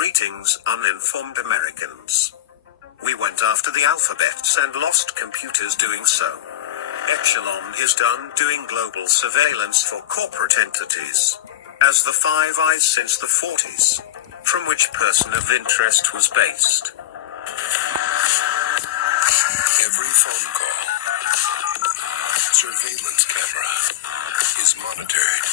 Greetings, uninformed Americans. We went after the alphabets and lost computers doing so. Echelon is done doing global surveillance for corporate entities. As the Five Eyes since the 40s. From which person of interest was based. Every phone call, surveillance camera is monitored.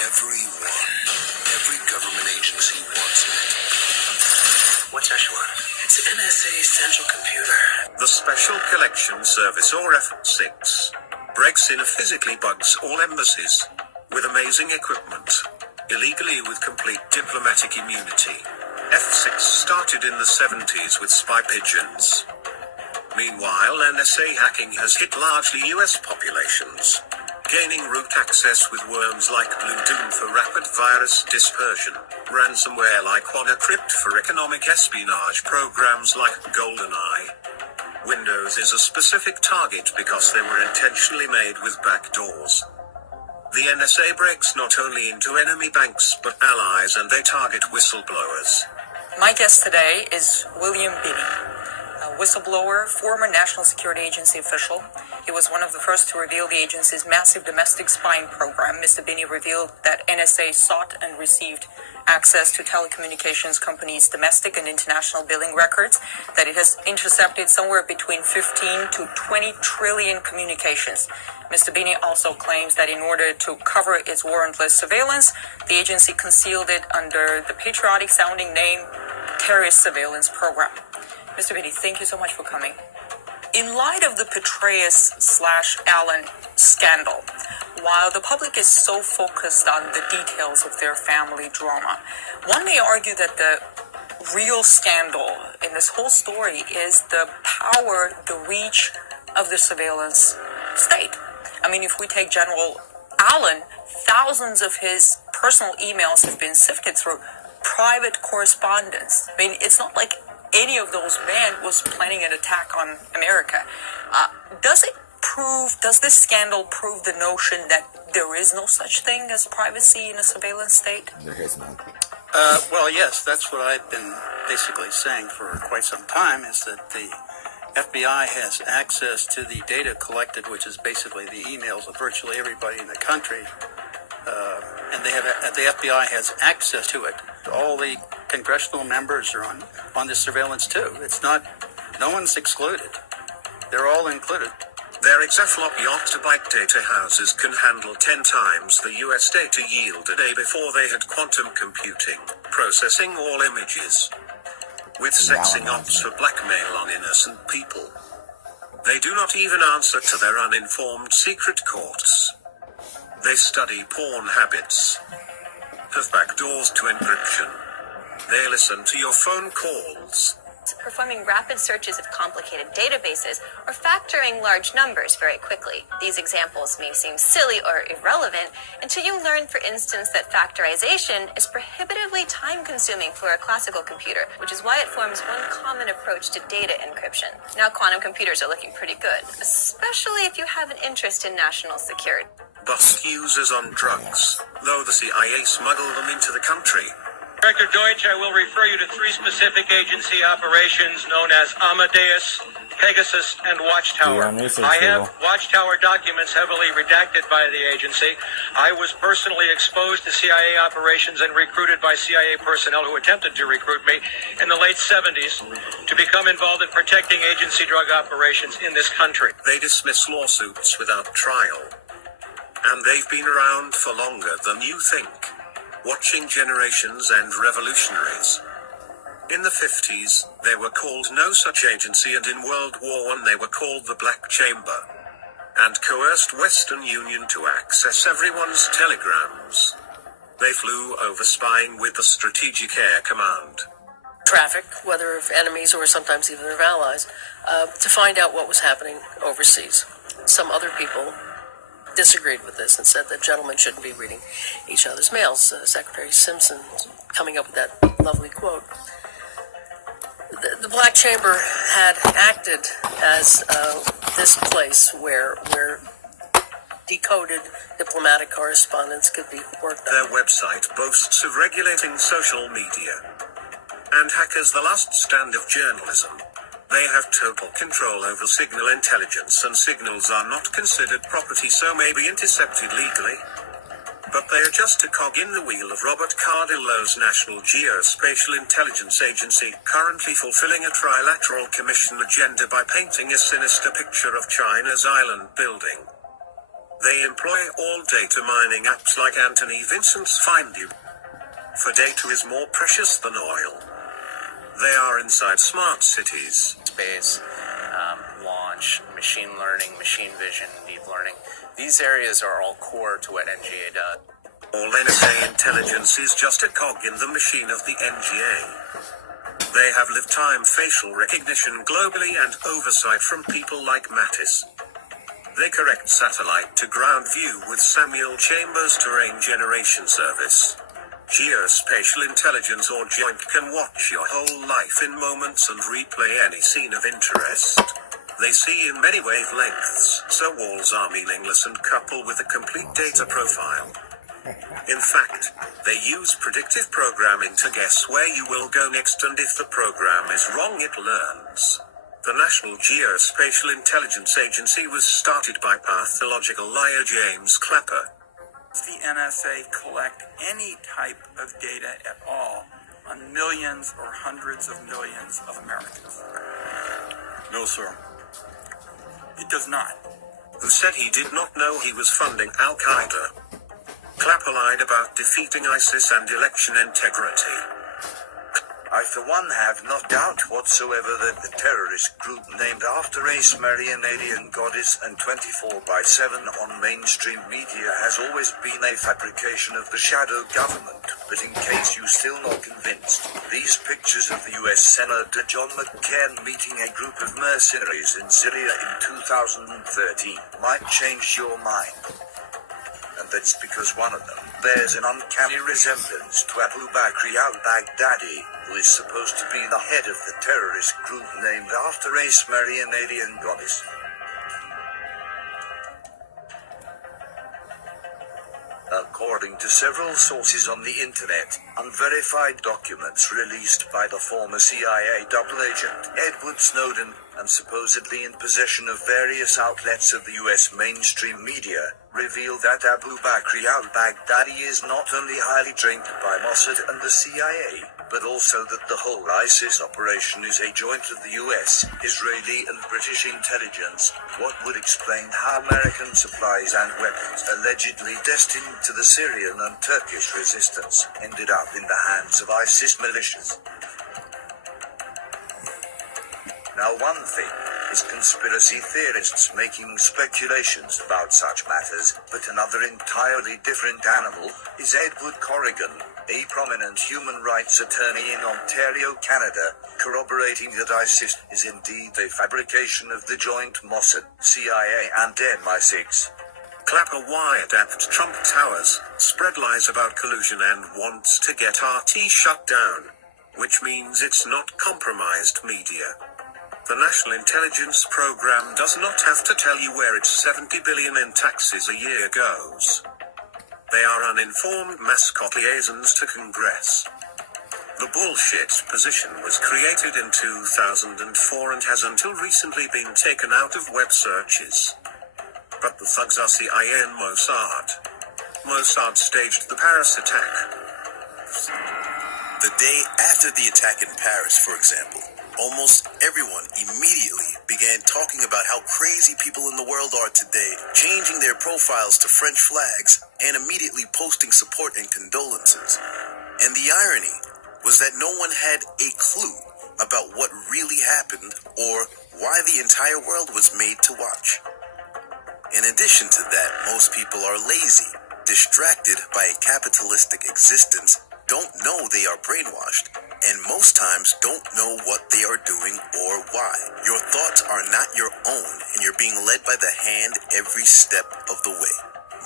Every government agency wants it. What's Echelon? It's NSA Central Computer. The Special Collection Service, or F6, breaks in and physically bugs all embassies with amazing equipment, illegally with complete diplomatic immunity. F6 started in the 70s with spy pigeons. Meanwhile, NSA hacking has hit largely US populations, gaining root access with worms like Blue Doom for rapid virus dispersion, ransomware like WannaCrypt for economic espionage programs like GoldenEye. Windows is a specific target because they were intentionally made with backdoors. The NSA breaks not only into enemy banks but allies, and they target whistleblowers. My guest today is William Binney, a whistleblower, former National Security Agency official. He was one of the first to reveal the agency's massive domestic spying program. Mr. Binney revealed that NSA sought and received access to telecommunications companies' domestic and international billing records, that it has intercepted somewhere between 15 to 20 trillion communications. Mr. Binney also claims that in order to cover its warrantless surveillance, the agency concealed it under the patriotic-sounding name Terrorist Surveillance Program. Mr. Binney, thank you so much for coming. In light of the Petraeus/Allen scandal, while the public is so focused on the details of their family drama, one may argue that the real scandal in this whole story is the power, the reach of the surveillance state. I mean, if we take General Allen, thousands of his personal emails have been sifted through private correspondence. I mean, it's not like any of those men was planning an attack on America. Does this scandal prove the notion that there is no such thing as privacy in a surveillance state? There is none. Well, yes, that's what I've been basically saying for quite some time, is that the FBI has access to the data collected, which is basically the emails of virtually everybody in the country, and the FBI has access to it. All the congressional members are on this surveillance too. No one's excluded. They're all included. Their exaflop octobyte data houses can handle 10 times the US data yield a day before they had quantum computing, processing all images. With sexing ops for blackmail on innocent people. They do not even answer to their uninformed secret courts. They study porn habits, have backdoors to encryption. They listen to your phone calls. Performing rapid searches of complicated databases, or factoring large numbers very quickly. These examples may seem silly or irrelevant until you learn, for instance, that factorization is prohibitively time-consuming for a classical computer, which is why it forms one common approach to data encryption. Now quantum computers are looking pretty good, especially if you have an interest in national security. Bust users on drugs, though the CIA smuggled them into the country. Director Deutsch, I will refer you to 3 specific agency operations known as Amadeus, Pegasus, and Watchtower. I have Watchtower documents heavily redacted by the agency. I was personally exposed to CIA operations and recruited by CIA personnel who attempted to recruit me in the late 70s to become involved in protecting agency drug operations in this country. They dismiss lawsuits without trial. And they've been around for longer than you think. Watching generations and revolutionaries. In the 50s, they were called no such agency, and in World War I they were called the Black Chamber, and coerced Western Union to access everyone's telegrams. They flew over spying with the Strategic Air Command. Traffic, whether of enemies or sometimes even of allies, to find out what was happening overseas. Some other people disagreed with this and said that gentlemen shouldn't be reading each other's mails. Secretary Simpson coming up with that lovely quote. The Black Chamber had acted as this place where decoded diplomatic correspondence could be worked on. Their website boasts of regulating social media. And hackers the last stand of journalism. They have total control over signal intelligence, and signals are not considered property, so may be intercepted legally. But they are just a cog in the wheel of Robert Cardillo's National Geospatial Intelligence Agency, currently fulfilling a trilateral commission agenda by painting a sinister picture of China's island building. They employ all data mining apps like Anthony Vincent's FindYou. For data is more precious than oil. They are inside smart cities. Space, launch, machine learning, machine vision, deep learning. These areas are all core to what NGA does. All NSA intelligence is just a cog in the machine of the NGA. They have live-time facial recognition globally and oversight from people like Mattis. They correct satellite to ground view with Samuel Chambers Terrain Generation Service. Geospatial intelligence or joint can watch your whole life in moments and replay any scene of interest. They see in many wavelengths, so walls are meaningless and couple with a complete data profile. In fact, they use predictive programming to guess where you will go next, and if the program is wrong it learns. The National Geospatial Intelligence Agency was started by pathological liar James Clapper. Does the NSA collect any type of data at all on millions or hundreds of millions of Americans? No, sir. It does not. Who said he did not know he was funding Al-Qaeda? Clapper lied about defeating ISIS and election integrity. I, for one, have no doubt whatsoever that the terrorist group named after a Sumerian alien goddess and 24/7 on mainstream media has always been a fabrication of the shadow government. But in case you're still not convinced, these pictures of the US Senator John McCain meeting a group of mercenaries in Syria in 2013 might change your mind. And that's because one of them bears an uncanny resemblance to Abu Bakr al-Baghdadi, who is supposed to be the head of the terrorist group named after a Sumerian alien goddess. According to several sources on the internet, unverified documents released by the former CIA double agent Edward Snowden, and supposedly in possession of various outlets of the US mainstream media, reveal that Abu Bakr al-Baghdadi is not only highly trained by Mossad and the CIA, but also that the whole ISIS operation is a joint of the US, Israeli and British intelligence, what would explain how American supplies and weapons allegedly destined to the Syrian and Turkish resistance ended up in the hands of ISIS militias. Now, one thing is conspiracy theorists making speculations about such matters, but another entirely different animal is Edward Corrigan, a prominent human rights attorney in Ontario, Canada, corroborating that ISIS is indeed a fabrication of the joint Mossad, CIA and MI6. Clapper wiretapped Trump Towers, spread lies about collusion and wants to get RT shut down, which means it's not compromised media. The National Intelligence Program does not have to tell you where its $70 billion in taxes a year goes. They are uninformed mascot liaisons to Congress. The bullshit position was created in 2004 and has until recently been taken out of web searches. But the thugs are CIA and Mossad. Mossad staged the Paris attack. The day after the attack in Paris, for example, almost everyone immediately began talking about how crazy people in the world are today, changing their profiles to French flags, and immediately posting support and condolences. And the irony was that no one had a clue about what really happened or why the entire world was made to watch. In addition to that, most people are lazy, distracted by a capitalistic existence, don't know they are brainwashed, and most times don't know what they are doing or why. Your thoughts are not your own, and you're being led by the hand every step of the way.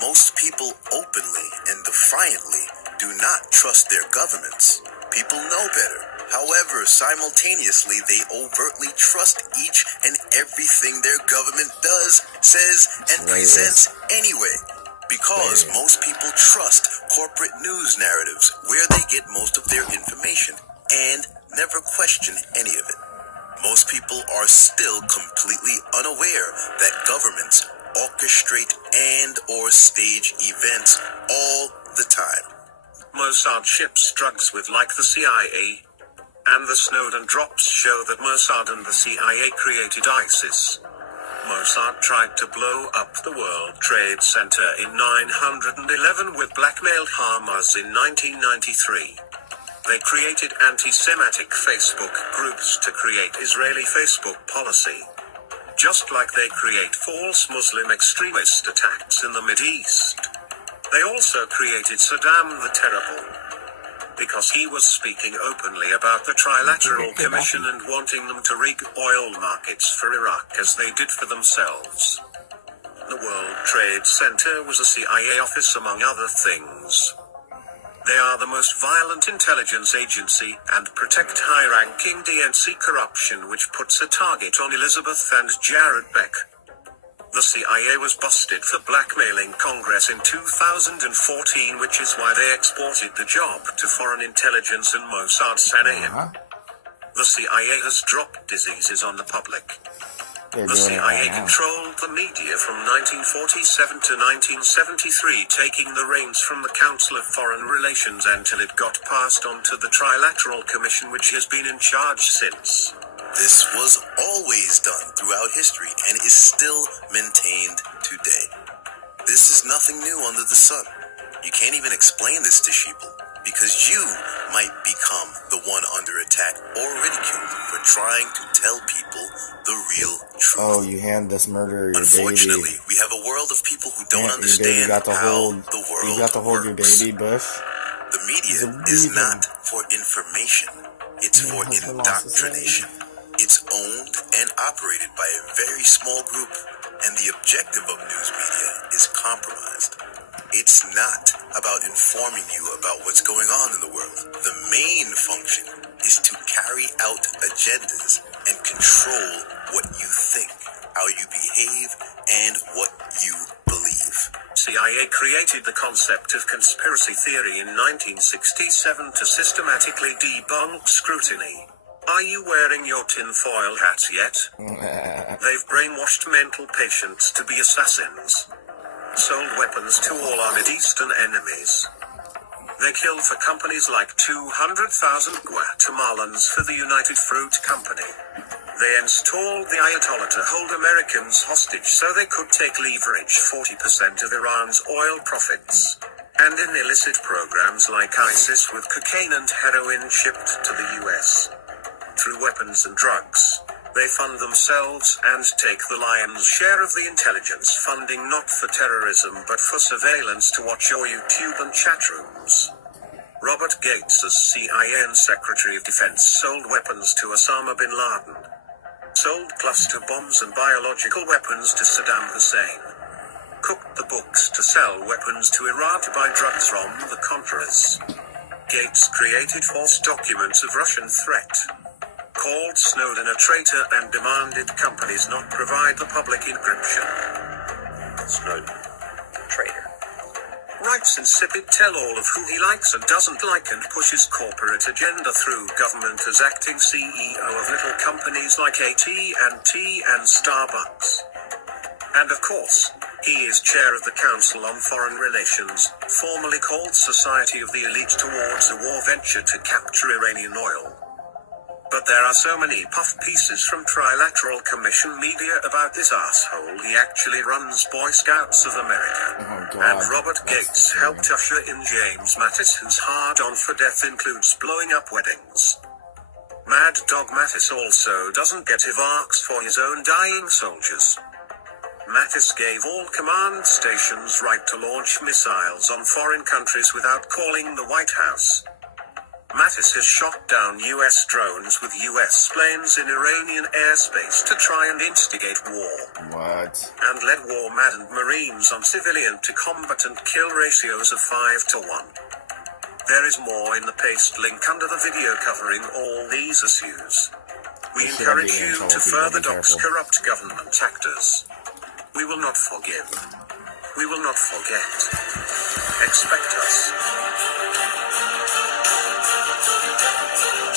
Most people openly and defiantly do not trust their governments, People know better. However, simultaneously, they overtly trust each and everything their government does, says, and presents anyway. Because most people trust corporate news narratives where they get most of their information and never question any of it. Most people are still completely unaware that governments orchestrate and or stage events all the time. Mossad ships drugs with like the CIA, and the Snowden drops show that Mossad and the CIA created ISIS. Mossad tried to blow up the World Trade Center in 911 with blackmailed Hamas in 1993. They created anti-Semitic Facebook groups to create Israeli Facebook policy. Just like they create false Muslim extremist attacks in the Mideast. They also created Saddam the Terrible. Because he was speaking openly about the Trilateral Commission and wanting them to rig oil markets for Iraq as they did for themselves. The World Trade Center was a CIA office among other things. They are the most violent intelligence agency and protect high-ranking DNC corruption, which puts a target on Elizabeth and Jared Beck. The CIA was busted for blackmailing Congress in 2014, which is why they exported the job to Foreign Intelligence and Mossad Sanaim. The CIA has dropped diseases on the public. The CIA controlled the media from 1947 to 1973, taking the reins from the Council of Foreign Relations until it got passed on to the Trilateral Commission, which has been in charge since. This was always done throughout history and is still maintained today. This is nothing new under the sun. You can't even explain this to sheeple, because you might become the one under attack or ridiculed for trying to tell people the real truth. Oh, you hand this murderer your Unfortunately, baby. we have a world of people who don't Your understand baby got to how hold, the world you got to hold your works. baby, Bush. The media is not for information. It's for indoctrination. It's owned and operated by a very small group, and the objective of news media is compromised. It's not about informing you about what's going on in the world. The main function is to carry out agendas and control what you think, how you behave, and what you believe. CIA created the concept of conspiracy theory in 1967 to systematically debunk scrutiny. Are you wearing your tinfoil hat yet? They've brainwashed mental patients to be assassins. Sold weapons to all our Mideastern enemies. They killed for companies like 200,000 Guatemalans for the United Fruit Company. They installed the Ayatollah to hold Americans hostage so they could take leverage 40% of Iran's oil profits. And in illicit programs like ISIS with cocaine and heroin shipped to the US. Through weapons and drugs, they fund themselves and take the lion's share of the intelligence funding, not for terrorism but for surveillance to watch your YouTube and chat rooms. Robert Gates, as CIA Secretary of Defense, sold weapons to Osama bin Laden. Sold cluster bombs and biological weapons to Saddam Hussein. Cooked the books to sell weapons to Iran to buy drugs from the Contras. Gates created false documents of Russian threat. Called Snowden a traitor and demanded companies not provide the public encryption. Snowden. Traitor. Writes insipid tell-all of who he likes and doesn't like and pushes corporate agenda through government as acting CEO of little companies like AT&T and Starbucks. And of course, he is chair of the Council on Foreign Relations, formerly called Society of the Elite, towards a war venture to capture Iranian oil. But there are so many puff pieces from Trilateral Commission media about this asshole. He actually runs Boy Scouts of America. And Robert Gates helped usher in James Mattis, whose hard-on for death includes blowing up weddings. Mad Dog Mattis also doesn't get earmarks for his own dying soldiers. Mattis gave all command stations right to launch missiles on foreign countries without calling the White House. Mattis has shot down U.S. drones with U.S. planes in Iranian airspace to try and instigate war. What? And led war-maddened Marines on civilian to combatant kill ratios of 5 to 1. There is more in the paste link under the video covering all these issues. We encourage you to further dox corrupt government actors. We will not forgive. We will not forget. Expect us.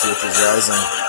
Truth is rising.